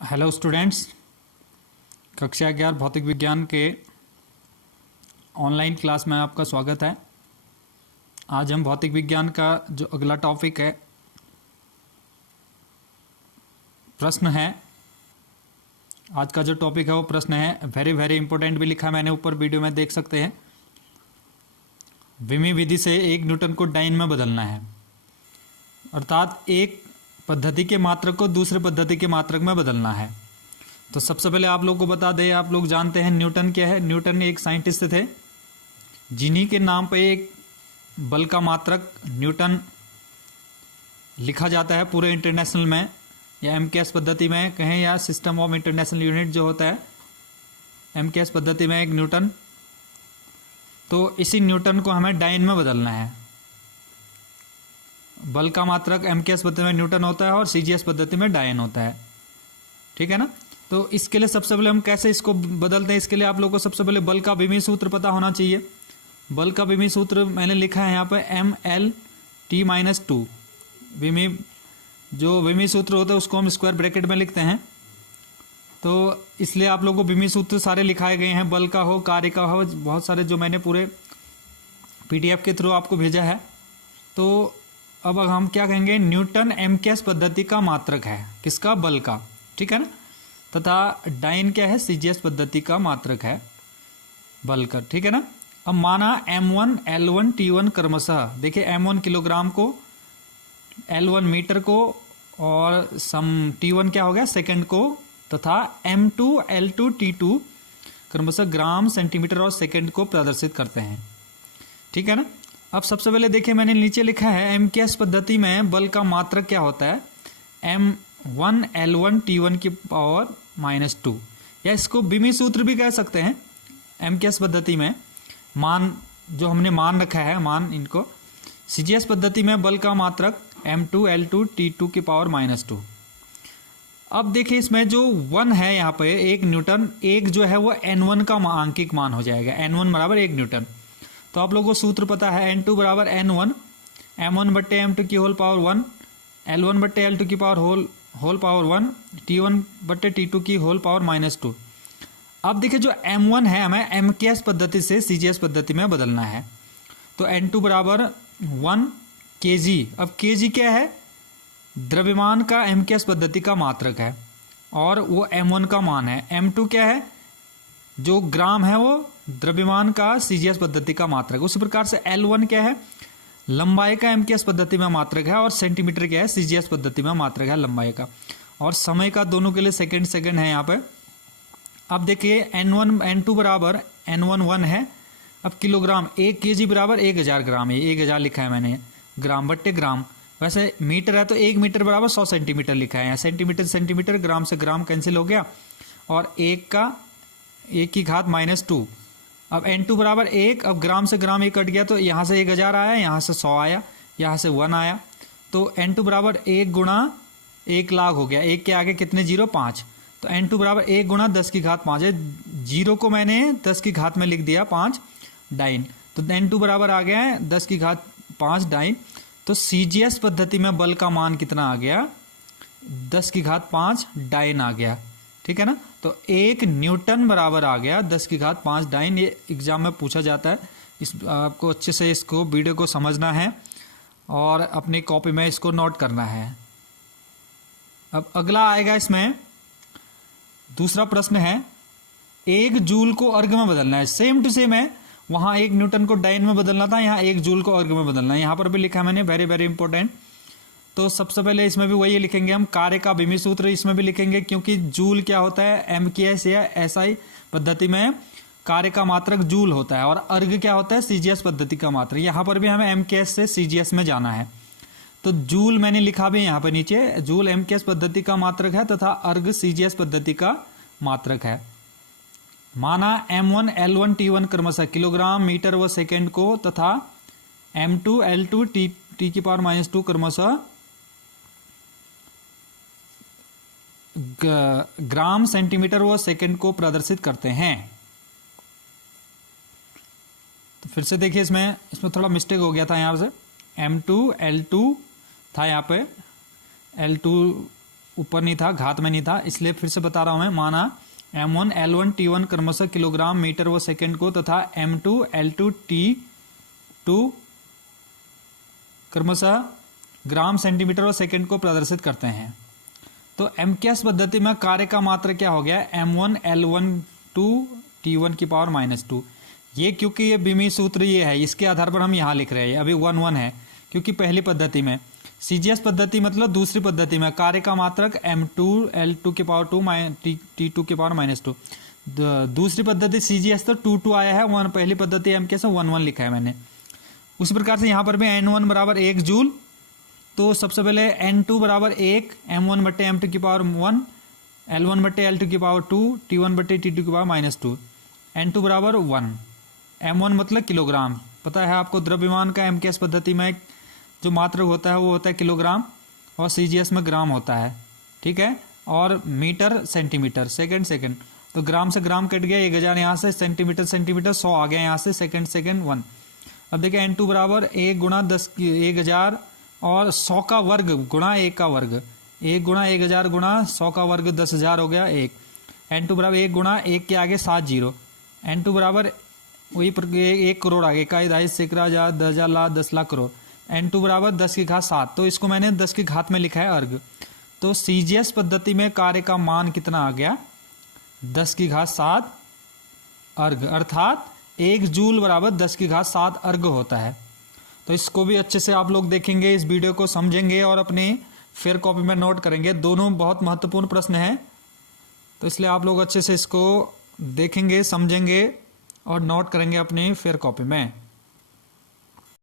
Hello students, कक्षा 11 भौतिक विज्ञान के ऑनलाइन क्लास में आपका स्वागत है। आज हम भौतिक विज्ञान का जो अगला टॉपिक है, प्रश्न है। आज का जो टॉपिक है वो प्रश्न है, वेरी वेरी इंपॉर्टेंट भी लिखा है मैंने, ऊपर वीडियो में देख सकते हैं। विमी विधि से 1 न्यूटन को डाइन में बदलना है, अर्थात एक पद्धति के मात्रक को दूसरे पद्धति के मात्रक में बदलना है। तो सबसे पहले आप लोग को बता दें, आप लोग जानते हैं न्यूटन क्या है। न्यूटन एक साइंटिस्ट थे जिन्हीं के नाम पे एक बल का मात्रक न्यूटन लिखा जाता है पूरे इंटरनेशनल में, या एमकेएस पद्धति में कहें, या सिस्टम ऑफ इंटरनेशनल यूनिट जो होता है एमकेएस पद्धति में एक न्यूटन। तो इसी न्यूटन को हमें डाइन में बदलना है। बल का मात्रक एमकेएस पद्धति में न्यूटन होता है और सीजीएस पद्धति में डायन होता है, ठीक है ना। तो इसके लिए सबसे पहले हम कैसे इसको बदलते हैं, इसके लिए आप लोगों को सबसे पहले बल का विमी सूत्र पता होना चाहिए। बल का विमी सूत्र मैंने लिखा है यहाँ पे ML_T-2। विमी जो विमी सूत्र होता है उसको हम स्क्वायर ब्रैकेट में लिखते हैं, तो इसलिए आप लोगों को विमी सूत्र सारे लिखाए गए हैं, बल का हो, कार्य का हो, बहुत सारे जो मैंने पूरे PDF के थ्रू आपको भेजा है। तो अब हम क्या कहेंगे, न्यूटन एमकेएस पद्धति का मात्रक है, किसका, बल का, ठीक है ना। तथा डाइन क्या है, सीजीएस पद्धति का मात्रक है बल का, ठीक है ना। अब माना M1 L1 T1 क्रमशः, देखिए M1 किलोग्राम को, L1 मीटर को, और सम T1 क्या हो गया, सेकंड को, तथा M2 L2 T2 क्रमशः ग्राम, सेंटीमीटर और सेकंड को प्रदर्शित करते हैं, ठीक है ना। अब सबसे पहले देखिए मैंने नीचे लिखा है एमकेएस पद्धति में बल का मात्रक क्या होता है, M1 L1 T1 की पावर -2, या इसको विमी सूत्र भी कह सकते हैं। एमकेएस पद्धति में मान जो हमने मान रखा है, मान इनको, सीजीएस पद्धति में बल का मात्रक M2 L2 T2 की पावर -2। अब देखिए इसमें जो 1 है यहाँ पे, 1 न्यूटन, एक जो है वो N1 का आंकिक मान हो जाएगा, N1 बराबर 1 न्यूटन। तो आप लोगों को सूत्र पता है, N2 बराबर N1, M1 बट्टे M2 की होल पावर 1, L1 बट्टे L2 की पावर होल पावर 1, T1 बट्टे T2 की होल पावर -2। अब देखिए जो M1 है हमें एमकेएस पद्धति से सीजीएस पद्धति में बदलना है। तो N2 बराबर 1 kg। अब kg क्या है, द्रव्यमान का एमकेएस पद्धति का मात्रक है, और वो M1 का मान है। M2 क्या है, जो ग्राम है वो द्रव्यमान का सीजीएस पद्धति का मात्रक। उसी प्रकार से L1 क्या है, लंबाई का एमकेएस पद्धति में मात्रक है, और सेंटीमीटर क्या है, सीजीएस पद्धति में मात्रक है लंबाई का, और समय का दोनों के लिए सेकंड है यहाँ पे। अब देखिए N2 बराबर N1 1 है। अब किलोग्राम, 1 kg बराबर 1000 ग्राम है, 1000 लिखा है मैंने, ग्राम बट्टे ग्राम। वैसे मीटर है तो 1 मीटर बराबर 100 सेंटीमीटर लिखा है, सेंटीमीटर, ग्राम से ग्राम कैंसिल हो गया, और 1 की घात -2। अब N2 बराबर 1, अब ग्राम से ग्राम 1 कट गया, तो यहाँ से 1000 आया, यहाँ से 100 आया, यहाँ से 1 आया, तो N2 बराबर 1 गुणा 1 लाख हो गया, 1 के आगे कितने जीरो, 5। तो N2 बराबर 1 गुणा 10 की घात 5 है, जीरो को मैंने 10 की घात में लिख दिया 5 डाइन। तो N2 बराबर आ गया है 10 की घात 5 डाइन। तो सीजीएस पद्धति में बल का मान कितना आ गया, 10 की घात 5 डाइन आ गया, ठीक है ना। तो 1 न्यूटन बराबर आ गया 10 की घात 5 डाइन। ये एग्जाम में पूछा जाता है, इस आपको अच्छे से इसको वीडियो को समझना है और अपनी कॉपी में इसको नोट करना है। अब अगला आएगा, इसमें दूसरा प्रश्न है, 1 जूल को अर्ग में बदलना है। सेम टू सेम है, वहां 1 न्यूटन को डाइन में बदलना था, यहाँ 1 जूल को अर्ग में बदलना है। यहाँ पर भी लिखा है मैंने, वेरी वेरी इंपॉर्टेंट। तो सबसे पहले इसमें भी वही लिखेंगे हम, कार्य का विमी सूत्र इसमें भी लिखेंगे, क्योंकि जूल क्या होता है, एमकेएस या एसआई पद्धति में कार्य का मात्रक जूल होता है, और अर्ग क्या होता है, सीजीएस पद्धति का मात्रक। यहाँ पर भी हमें एमकेएस से सीजीएस में जाना है, तो जूल मैंने लिखा भी यहाँ पे नीचे, जूल एमकेएस पद्धति का मात्रक है, तथा अर्ग सीजीएस पद्धति का मात्रक है। माना M1 L1 T1 क्रमशः किलोग्राम, मीटर व सेकेंड को, तथा M2 L2 T की पावर -2 क्रमशः ग्राम, सेंटीमीटर व सेकंड को प्रदर्शित करते हैं। तो फिर से देखिए इसमें थोड़ा मिस्टेक हो गया था, यहाँ से M2 L2 था, यहाँ पे L2 ऊपर नहीं था, घात में नहीं था, इसलिए फिर से बता रहा हूं मैं। माना M1 L1 T1 क्रमशः किलोग्राम मीटर व सेकंड को तथा M2 L2 T2 क्रमशः ग्राम सेंटीमीटर व सेकंड को प्रदर्शित करते हैं। तो MKS पद्धति में कार्य का मात्रक क्या हो गया, M1 L1 2 T1 की पावर -2। ये क्योंकि ये बीमी सूत्र ये है, इसके आधार पर हम यहाँ लिख रहे हैं। अभी 1 1 है क्योंकि पहली पद्धति में। CGS पद्धति मतलब दूसरी पद्धति में कार्य का मात्रक M2 L2 की पावर 2 T2 की पावर -2। दूसरी पद्धति CGS तो 2 2 आया है, पहली पद्धति MKS 1 1 लिखा है मैंने। उसी प्रकार से यहाँ पर भी N1 बराबर 1 जूल। तो सबसे पहले N2 बराबर 1 M1 बट्टे M2 की पावर 1, L1 बट्टे L2 की पावर 2, T1 बट्टे T2 की पावर -2। N2 बराबर 1। M1 मतलब किलोग्राम, पता है आपको द्रव्यमान का MKS पद्धति में जो मात्रक होता है वो होता है किलोग्राम, और CGS में ग्राम होता है, ठीक है। और मीटर सेंटीमीटर, सेकंड। तो ग्राम से ग्राम कट गया, 1000 यहाँ से, सेंटीमीटर 100 आ गया यहाँ से, सेकंड 1। अब देखिए N2 बराबर 1 गुणा 1000 और 100 का वर्ग गुणा 1 का वर्ग, 1 गुणा 1000 गुणा 100 का वर्ग 10,000 हो गया 1। N2 बराबर 1 गुणा 1 के आगे 7 जीरो। N2 बराबर वही 1 करोड़ आगे, इकाई, दहाई, सैकड़ा, हजार, 10,000, लाख, 10 लाख, करोड़। N2 बराबर 10 की घात 7, तो इसको मैंने 10 की घात में लिखा है अर्घ। तो CGS पद्धति में कार्य का मान कितना आ गया, 10 की घात 7 अर्घ, अर्थात 1 जूल बराबर 10 की घात 7 अर्घ होता है। तो इसको भी अच्छे से आप लोग देखेंगे, इस वीडियो को समझेंगे और अपनी फेयर कॉपी में नोट करेंगे। दोनों बहुत महत्वपूर्ण प्रश्न हैं, तो इसलिए आप लोग अच्छे से इसको देखेंगे, समझेंगे और नोट करेंगे अपनी फेयर कॉपी में।